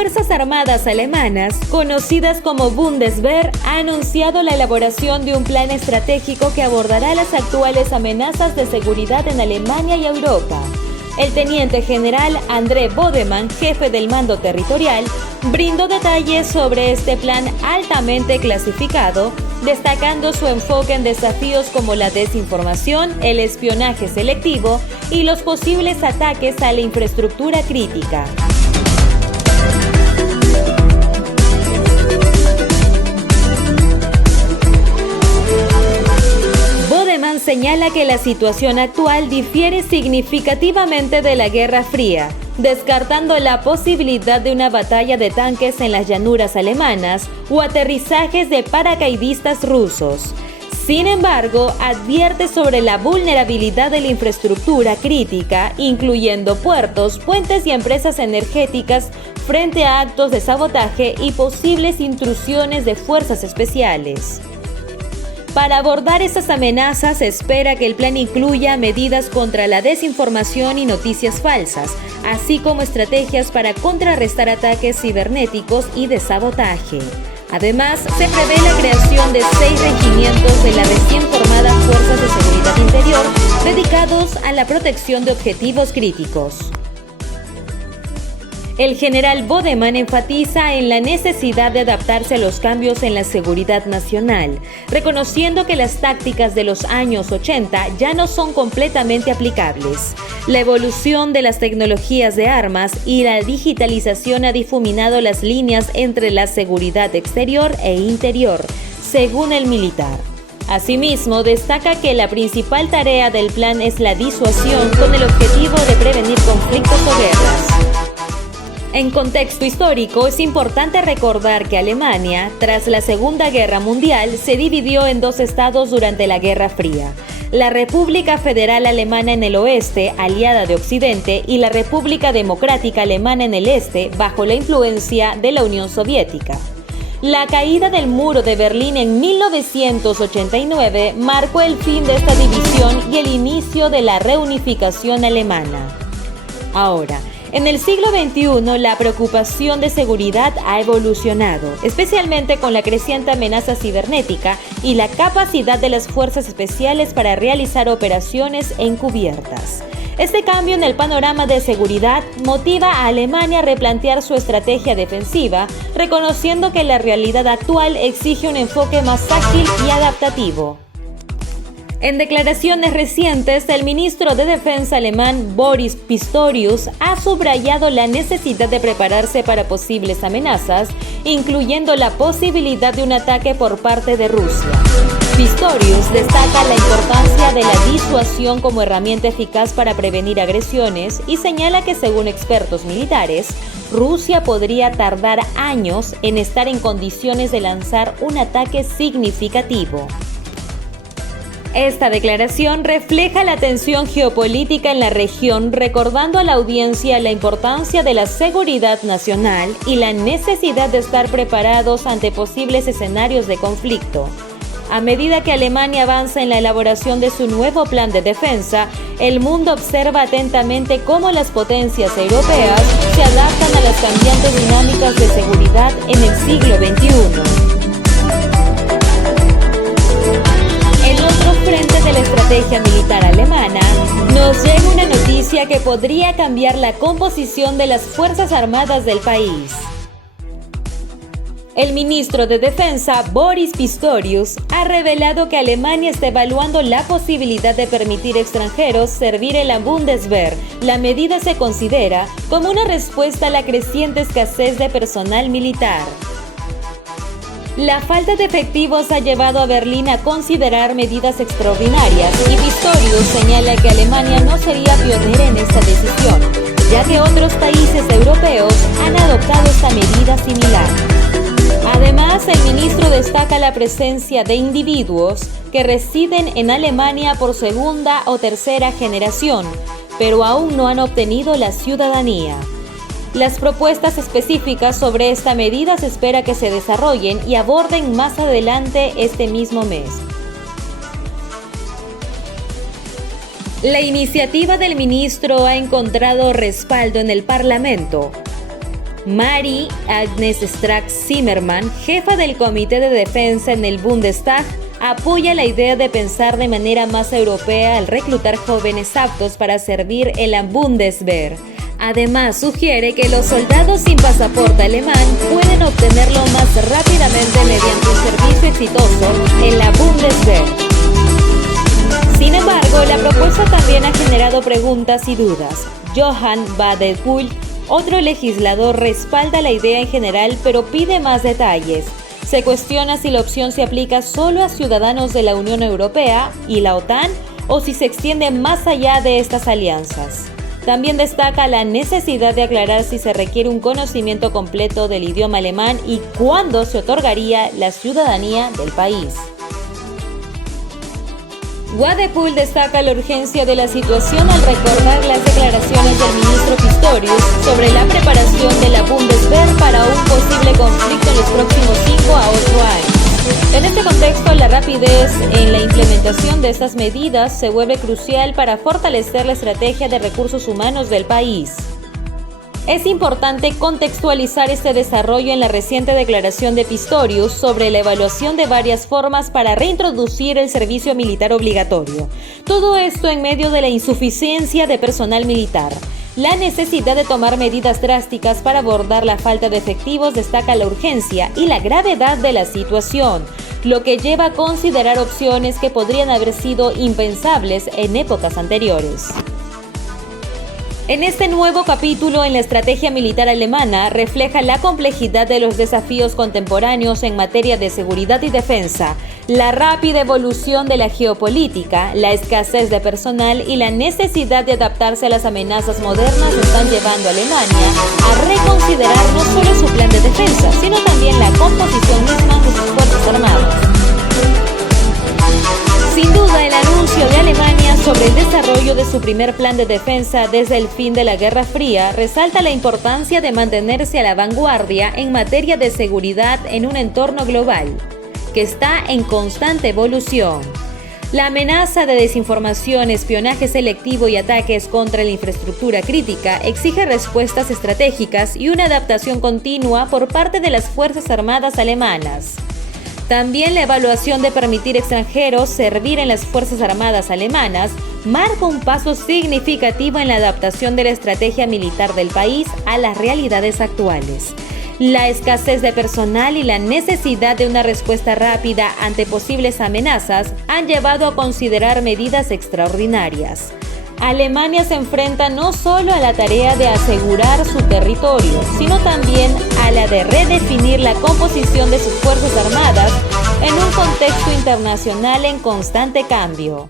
Fuerzas Armadas alemanas, conocidas como Bundeswehr, ha anunciado la elaboración de un plan estratégico que abordará las actuales amenazas de seguridad en Alemania y Europa. El teniente general André Bodemann, jefe del mando territorial, brindó detalles sobre este plan altamente clasificado, destacando su enfoque en desafíos como la desinformación, el espionaje selectivo y los posibles ataques a la infraestructura crítica. Bodemann señala que la situación actual difiere significativamente de la Guerra Fría, descartando la posibilidad de una batalla de tanques en las llanuras alemanas o aterrizajes de paracaidistas rusos. Sin embargo, advierte sobre la vulnerabilidad de la infraestructura crítica, incluyendo puertos, puentes y empresas energéticas, frente a actos de sabotaje y posibles intrusiones de fuerzas especiales. Para abordar estas amenazas, se espera que el plan incluya medidas contra la desinformación y noticias falsas, así como estrategias para contrarrestar ataques cibernéticos y de sabotaje. Además, se prevé la creación de 6 regimientos de la recién formada Fuerzas de Seguridad Interior dedicados a la protección de objetivos críticos. El general Bodemann enfatiza en la necesidad de adaptarse a los cambios en la seguridad nacional, reconociendo que las tácticas de los años 80 ya no son completamente aplicables. La evolución de las tecnologías de armas y la digitalización ha difuminado las líneas entre la seguridad exterior e interior, según el militar. Asimismo, destaca que la principal tarea del plan es la disuasión con el objetivo de prevenir conflictos o guerras. En contexto histórico, es importante recordar que Alemania, tras la Segunda Guerra Mundial, se dividió en 2 estados durante la Guerra Fría: la República Federal Alemana en el oeste, aliada de Occidente, y la República Democrática Alemana en el este, bajo la influencia de la Unión Soviética. La caída del muro de Berlín en 1989 marcó el fin de esta división y el inicio de la reunificación alemana. Ahora, en el siglo XXI, la preocupación de seguridad ha evolucionado, especialmente con la creciente amenaza cibernética y la capacidad de las fuerzas especiales para realizar operaciones encubiertas. Este cambio en el panorama de seguridad motiva a Alemania a replantear su estrategia defensiva, reconociendo que la realidad actual exige un enfoque más ágil y adaptativo. En declaraciones recientes, el ministro de Defensa alemán Boris Pistorius ha subrayado la necesidad de prepararse para posibles amenazas, incluyendo la posibilidad de un ataque por parte de Rusia. Pistorius destaca la importancia de la disuasión como herramienta eficaz para prevenir agresiones y señala que, según expertos militares, Rusia podría tardar años en estar en condiciones de lanzar un ataque significativo. Esta declaración refleja la tensión geopolítica en la región, recordando a la audiencia la importancia de la seguridad nacional y la necesidad de estar preparados ante posibles escenarios de conflicto. A medida que Alemania avanza en la elaboración de su nuevo plan de defensa, el mundo observa atentamente cómo las potencias europeas se adaptan a las cambiantes dinámicas de seguridad en el siglo XXI. Frente de la estrategia militar alemana, nos llega una noticia que podría cambiar la composición de las Fuerzas Armadas del país. El ministro de Defensa, Boris Pistorius, ha revelado que Alemania está evaluando la posibilidad de permitir extranjeros servir en la Bundeswehr. La medida se considera como una respuesta a la creciente escasez de personal militar. La falta de efectivos ha llevado a Berlín a considerar medidas extraordinarias y Pistorius señala que Alemania no sería pionera en esta decisión, ya que otros países europeos han adoptado esta medida similar. Además, el ministro destaca la presencia de individuos que residen en Alemania por segunda o tercera generación, pero aún no han obtenido la ciudadanía. Las propuestas específicas sobre esta medida se espera que se desarrollen y aborden más adelante este mismo mes. La iniciativa del ministro ha encontrado respaldo en el Parlamento. Marie-Agnes Strack-Zimmermann, jefa del Comité de Defensa en el Bundestag, apoya la idea de pensar de manera más europea al reclutar jóvenes aptos para servir en la Bundeswehr. Además, sugiere que los soldados sin pasaporte alemán pueden obtenerlo más rápidamente mediante un servicio exitoso en la Bundeswehr. Sin embargo, la propuesta también ha generado preguntas y dudas. Johann Wadephul, otro legislador, respalda la idea en general, pero pide más detalles. Se cuestiona si la opción se aplica solo a ciudadanos de la Unión Europea y la OTAN o si se extiende más allá de estas alianzas. También destaca la necesidad de aclarar si se requiere un conocimiento completo del idioma alemán y cuándo se otorgaría la ciudadanía del país. Wadephul destaca la urgencia de la situación al recordar las declaraciones del ministro Pistorius sobre la preparación de la Bundeswehr para un posible conflicto en los próximos 5 a 8 años. En este contexto, la rapidez en la implementación de estas medidas se vuelve crucial para fortalecer la estrategia de recursos humanos del país. Es importante contextualizar este desarrollo en la reciente declaración de Pistorius sobre la evaluación de varias formas para reintroducir el servicio militar obligatorio. Todo esto en medio de la insuficiencia de personal militar. La necesidad de tomar medidas drásticas para abordar la falta de efectivos destaca la urgencia y la gravedad de la situación, lo que lleva a considerar opciones que podrían haber sido impensables en épocas anteriores. En este nuevo capítulo en la estrategia militar alemana refleja la complejidad de los desafíos contemporáneos en materia de seguridad y defensa, la rápida evolución de la geopolítica, la escasez de personal y la necesidad de adaptarse a las amenazas modernas están llevando a Alemania a reconsiderar no solo su plan de defensa, sino también la composición misma de sus fuerzas armadas. Sin duda, el anuncio de Alemania sobre el desarrollo de su primer plan de defensa desde el fin de la Guerra Fría resalta la importancia de mantenerse a la vanguardia en materia de seguridad en un entorno global, que está en constante evolución. La amenaza de desinformación, espionaje selectivo y ataques contra la infraestructura crítica exige respuestas estratégicas y una adaptación continua por parte de las Fuerzas Armadas alemanas. También la evaluación de permitir extranjeros servir en las Fuerzas Armadas alemanas marca un paso significativo en la adaptación de la estrategia militar del país a las realidades actuales. La escasez de personal y la necesidad de una respuesta rápida ante posibles amenazas han llevado a considerar medidas extraordinarias. Alemania se enfrenta no solo a la tarea de asegurar su territorio, sino también a la de redefinir la composición de sus fuerzas armadas en un contexto internacional en constante cambio.